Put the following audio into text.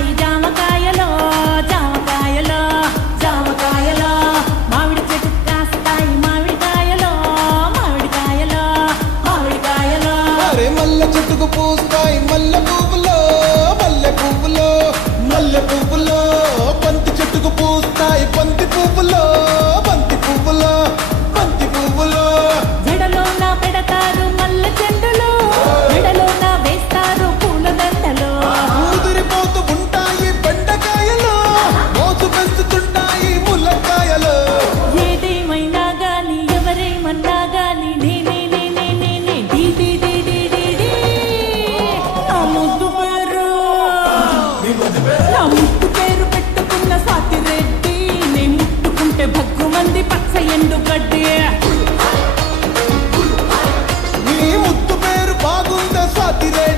కాస్తాయి జామకాయలో జామకాయలో జామకాయలో మామిడి చెట్టు కాస్తాయి మామిడికాయలో మామిడికాయలో మామిడికాయలో అరే మల్లె చెట్టుకు పూస్తాయి మల్లె పువ్వులో మల్లె పువ్వులో మల్లె పువ్వులో బంతి చెట్టుకు పూస్తాయి బంతి పువ్వులో బంతి పువ్వులో బంతి పువ్వులో జడలోన పెడతారు మల్లె చెండులో మెడలోన వేస్తారు పూల దండలో ముదిరిపోతూ ఉంటాయి బెండకాయలు మోసు పెంచుతుంటాయి ముల్లకాయలు ఏదేమైనా గాని ఎవరేమన్నా గాని నేనే నేనే నేనే డీ డీ డీ డీ డీ డీ నా ముద్దు పేరు నా ముద్దు పేరు పెట్టుకున్న సాతిరెడ్డి నే ముట్టుకుంటే భగ్గుమంది పచ్చ ఎండు గడ్డి